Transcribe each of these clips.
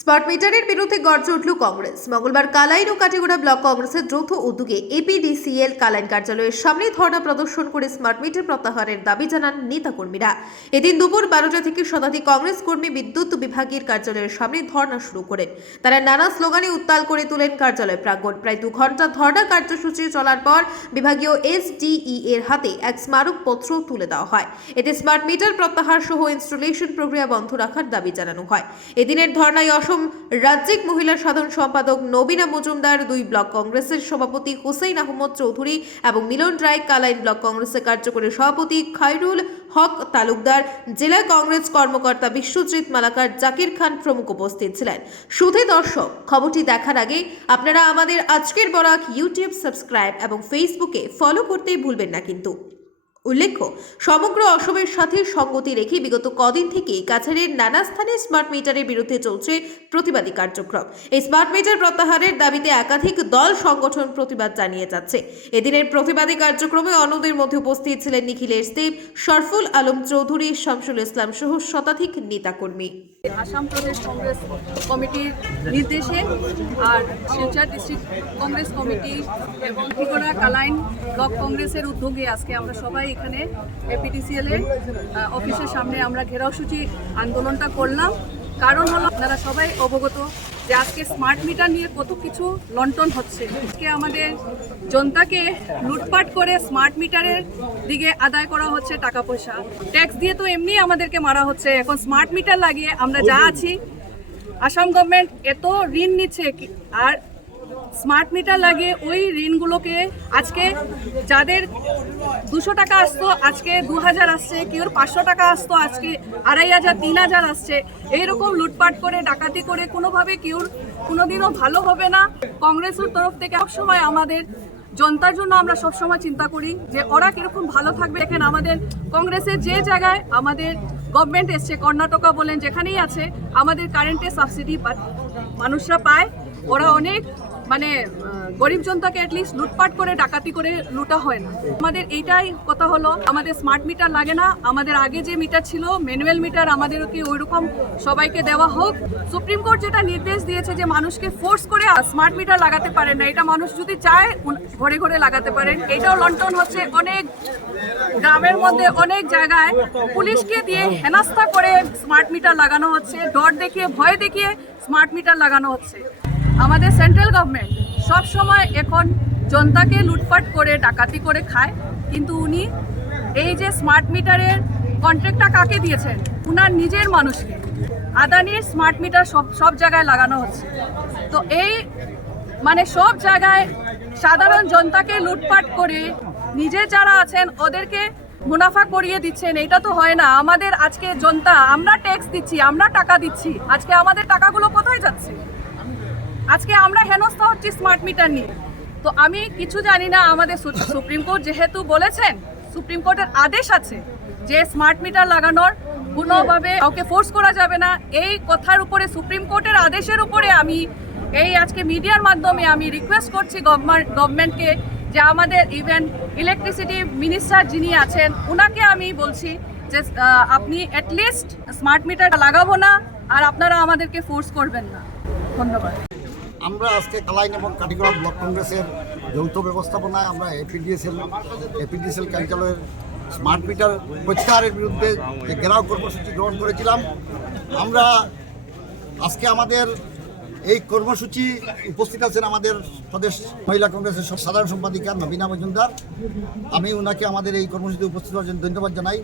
Smart মিটারের বিরুদ্ধে গর্জে উঠল কংগ্রেস। মঙ্গলবার কালাইন ও কাটিগড়া ব্লক কংগ্রেসের যৌথ উদ্যোগে এপিডিসিএল কালাইন কার্যালয়ের সামনে ধর্ণা প্রদর্শন করে স্মার্ট মিটার প্রত্যাহারের দাবি জানান নেতাকর্মীরা। এদিন দুপুর 12টা থেকে শতাধিক কংগ্রেস কর্মী বিদ্যুৎ বিভাগের কার্যালয়ের সামনে ধর্ণা শুরু করেন। তারা নানা স্লোগানে উত্তাল করে তোলেন কার্যালয় প্রাঙ্গণ। প্রায় 2 ঘন্টা ধর্ণা কার্যসূচি চলার পর বিভাগীয় এসডিই এর হাতে এক স্মারকপত্র তুলে দেওয়া হয়। এতে স্মার্ট মিটার প্রত্যাহার সহ ইনস্টলেশন প্রক্রিয়া বন্ধ রাখার দাবি জানানো হয়। এদিনের ধর্ণায় অসম রাজ্যিক মহিলা সাধারণ সম্পাদক নবীনা মজুমদার, 2 ব্লক কংগ্রেসের সভাপতি হোসেন আহমদ চৌধুরী এবং মিলন রায়, কালাইন ব্লক কংগ্রেসের কার্যকরী সভাপতি খায়রুল হক তালুকদার, জেলা কংগ্রেস কর্মকর্তা বিশ্বজিৎ মালাকার, জাকির খান প্রমুখ উপস্থিত ছিলেন। শুধু দর্শক, খবরটি দেখার আগে আপনারা আমাদের আজকের বরাক ইউটিউব সাবস্ক্রাইব এবং ফেসবুকে ফলো করতে ভুলবেন না কিন্তু। উল্লেখ্য, সমগ্র অসমের সাথে সঙ্গতি রেখে বিগত কদিন থেকে কাছাড়ের নানা স্থানে স্মার্ট মিটারের বিরুদ্ধে চলছে প্রতিবাদী কার্যক্রম। এই স্মার্ট মিটার প্রত্যাহারের দাবিতে একাধিক দল সংগঠন প্রতিবাদ জানিয়ে যাচ্ছে। এদিনের প্রতিবাদী কার্যক্রমে অন্যদের মধ্যে উপস্থিত ছিলেন নিখিলেশ দেব, শরফুল আলম চৌধুরী, শামসুল ইসলাম সহ শতাধিক নেতাকর্মী। আসাম প্রদেশ কংগ্রেস কমিটির নির্দেশে আর শিলচর ডিস্ট্রিক্ট কংগ্রেস কমিটি এবং কাটিগড়া কালাইন ব্লক কংগ্রেসের উদ্যোগে আজকে আমরা সবাই এখানে এপিডিসিএল এর অফিসের সামনে আমরা ঘেরাওসূচি আন্দোলনটা করলাম। কারণ হলো, আপনারা সবাই অবগত যে আজকে স্মার্ট মিটার নিয়ে কত কিছু লন্ঠন হচ্ছে। আজকে আমাদের জনতাকে লুটপাট করে স্মার্ট মিটারের দিকে আদায় করা হচ্ছে টাকা পয়সা। ট্যাক্স দিয়ে তো এমনি আমাদেরকে মারা হচ্ছে, এখন স্মার্ট মিটার লাগিয়ে আমরা যা আছি, আসাম গভর্নমেন্ট এত ঋণ নিচ্ছে আর স্মার্ট মিটার লাগিয়ে ওই ঋণগুলোকে আজকে যাদের 200 টাকা আসতো আজকে 2000 আসছে, কেউ 500 টাকা আসতো আজকে 2500 3000 আসছে। এইরকম লুটপাট করে ডাকাতি করে কোনোভাবে কেউ কোনোদিনও ভালো হবে না। কংগ্রেসের তরফ থেকে সবসময় আমাদের জনতার জন্য আমরা সবসময় চিন্তা করি যে ওরা কিরকম ভালো থাকবে। দেখেন, আমাদের কংগ্রেসের যে জায়গায় আমাদের গভর্নমেন্ট এসছে, কর্ণাটকা বলেন, যেখানেই আছে আমাদের কারেন্টের সাবসিডি মানুষরা পায়। ওরা অনেক গরিব জনতাকে অ্যাটলিস্ট লুটপাট করে ডাকাতি করে লুটা হয় না। আমাদের এইটাই কথা হলো, আমাদের স্মার্ট মিটার লাগে না। আমাদের আগে যে মিটার ছিল ম্যানুয়াল মিটার, আমাদেরকে ওইরকম সবাইকে দেওয়া হোক। সুপ্রিম কোর্ট যেটা নির্দেশ দিয়েছে যে মানুষকে ফোর্স করে স্মার্ট মিটার লাগাতে পারেন না, এটা মানুষ যদি চায় ঘরে ঘরে লাগাতে পারেন। এটাও লন্ঠন হচ্ছে। অনেক গ্রামের মধ্যে অনেক জায়গায় পুলিশকে দিয়ে হেনস্থা করে স্মার্ট মিটার লাগানো হচ্ছে, ডর দেখিয়ে ভয় দেখিয়ে স্মার্ট মিটার লাগানো হচ্ছে। আমাদের সেন্ট্রাল গভর্নমেন্ট সব সময় এখন জনতাকে লুটপাট করে ডাকাতি করে খায়, কিন্তু উনি এই যে স্মার্ট মিটারের কন্ট্রাক্টটা কাকে দিয়েছেন? উনার নিজের মানুষকে। আদানির স্মার্ট মিটার সব জায়গায় লাগানো হচ্ছে। তো এই সব জায়গায় সাধারণ জনতাকে লুটপাট করে নিজে যারা আছেন ওদেরকে মুনাফা করিয়ে দিচ্ছেন। এটা তো হয় না। আমাদের আজকে জনতা, আমরা ট্যাক্স দিচ্ছি, আমরা টাকা দিচ্ছি, আজকে আমাদের টাকাগুলো কোথায় যাচ্ছে? আজকে আমরা হেনস্থা হচ্ছি স্মার্ট মিটার নিয়ে। তো আমি কিছু জানি না, আমাদের সুপ্রিম কোর্ট যেহেতু বলেছেন, সুপ্রিম কোর্টের আদেশ আছে যে স্মার্ট মিটার লাগানোর কোনোভাবে কাউকে ফোর্স করা যাবে না। এই কথার উপরে, সুপ্রিম কোর্টের আদেশের উপরে আমি আজকে মিডিয়ার মাধ্যমে আমি রিকোয়েস্ট করছি গভর্নমেন্টকে যে আমাদের ইভেন ইলেকট্রিসিটি মিনিস্টার যিনি আছেন ওনাকে আমি বলছি যে আপনি অ্যাটলিস্ট স্মার্ট মিটার লাগাবো না আর আপনারা আমাদেরকে ফোর্স করবেন না। ধন্যবাদ। আমরা আজকে কালাইন এবং কাটিগড়া ব্লক কংগ্রেসের যৌথ ব্যবস্থাপনায় আমরা এপিডিসিএল কার্যালয়ের স্মার্ট মিটার প্রত্যাহারের বিরুদ্ধে ঘেরাও কর্মসূচি গ্রহণ করেছিলাম। আমরা আজকে আমাদের এই কর্মসূচি উপস্থিত আছেন আমাদের প্রদেশ মহিলা কংগ্রেসের সাধারণ সম্পাদিকা নবীনা মজুমদার। আমি ওনাকে আমাদের এই কর্মসূচিতে উপস্থিত হওয়ার জন্য ধন্যবাদ জানাই।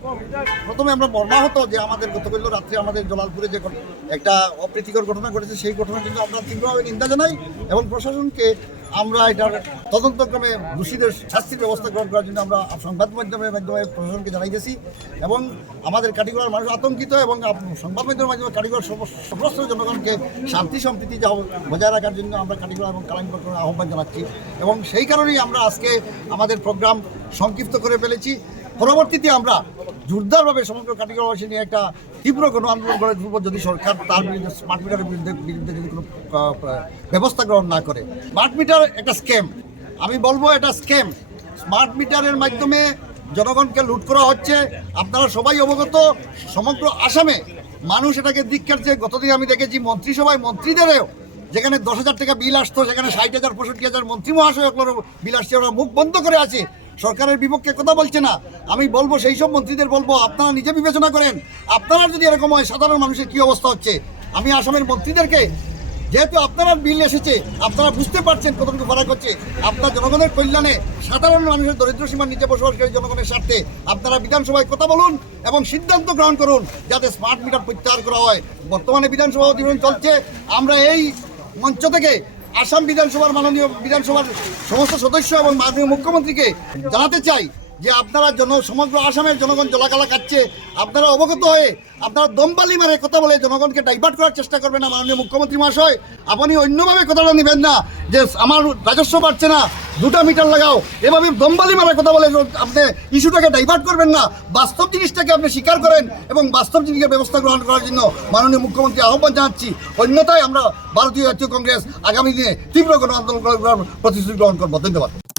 প্রথমে আমরা মর্মাহত যে আমাদের গতকাল রাত্রে আমাদের জলালপুরে যে একটা অপ্রীতিকর ঘটনা ঘটেছে, সেই ঘটনার জন্য আমরা তীব্রভাবে নিন্দা জানাই এবং প্রশাসনকে আমরা এটার তদন্তক্রমে দোষীদের শাস্তির ব্যবস্থা গ্রহণ করার জন্য আমরা সংবাদ মাধ্যমে প্রশাসনকে জানাইতেছি। এবং আমাদের কাটিগড়ার মানুষ আতঙ্কিত এবং সংবাদ মাধ্যমের মাধ্যমে কাটিগড়ার সমস্ত জনগণকে শান্তি সম্প্রীতি বজায় রাখার জন্য আমরা কাটিগড়া এবং কালাইন ব্লকের আহ্বান জানাচ্ছি। এবং সেই কারণেই আমরা আজকে আমাদের প্রোগ্রাম সংক্ষিপ্ত করে ফেলেছি। পরবর্তীতে আমরা জোরদারভাবে সমগ্র কাটিগড়াবাসী নিয়ে একটা তীব্র গণ আন্দোলন গড়ে তুলব যদি সরকার তার বিরুদ্ধে স্মার্ট মিটারের বিরুদ্ধে যদি কোনো ব্যবস্থা গ্রহণ না করে। স্মার্ট মিটার একটা স্ক্যাম, আমি বলবো এটা স্ক্যাম। স্মার্ট মিটারের মাধ্যমে জনগণকে লুট করা হচ্ছে। আপনারা সবাই অবগত, সমগ্র আসামে মানুষ এটাকে ধিক্কারছে। গতদিন আমি দেখেছি মন্ত্রিসভায় মন্ত্রীদেরও যেখানে 10,000 টাকা বিল আসতো সেখানে 60,000 65,000 মন্ত্রী মহাশয়গুলোর বিল আসছে, ওরা মুখ বন্ধ করে আছে, সরকারের বিপক্ষে কথা বলছে না। আমি বলবো সেই সব মন্ত্রীদের বলবো আপনারা নিজে বিবেচনা করেন, আপনারা যদি এরকম হয় সাধারণ মানুষের কী অবস্থা হচ্ছে। আমি আসামের মন্ত্রীদেরকে, যেহেতু আপনার বিল এসেছে আপনারা বুঝতে পারছেন কতটুকু ফারাক হচ্ছে, আপনার জনগণের কল্যাণে সাধারণ মানুষের দরিদ্র সীমার নিচে বসবাসকারী জনগণের স্বার্থে আপনারা বিধানসভায় কথা বলুন এবং সিদ্ধান্ত গ্রহণ করুন যাতে স্মার্ট মিটার প্রত্যাহার করা হয়। বর্তমানে বিধানসভা অধিবেশন চলছে, আমরা এই মঞ্চ থেকে আসাম বিধানসভার মাননীয় বিধানসভার সমস্ত সদস্য এবং মাননীয় মুখ্যমন্ত্রীকে জানাতে চাই যে আপনারা সমগ্র আসামের জনগণ জলাকালা খাচ্ছে, আপনারা অবগত হয়ে আপনারা দমবালি মারে কথা বলে জনগণকে ডাইভার্ট করার চেষ্টা করবেন না। মাননীয় মুখ্যমন্ত্রী মহাশয়, আপনি অন্যভাবে কথাটা নেবেন না যে আমার রাজস্ব বাড়ছে না 2টা মিটার লাগাও, এভাবে দমবালি মারে কথা বলে আপনি ইস্যুটাকে ডাইভার্ট করবেন না। বাস্তব জিনিসটাকে আপনি স্বীকার করেন এবং বাস্তব জিনিসের ব্যবস্থা গ্রহণ করার জন্য মাননীয় মুখ্যমন্ত্রী আহ্বান জানাচ্ছি। অন্যথায় আমরা ভারতীয় জাতীয় কংগ্রেস আগামী দিনে তীব্র গণ আন্দোলন করার প্রতিশ্রুতি গ্রহণ করবো। ধন্যবাদ।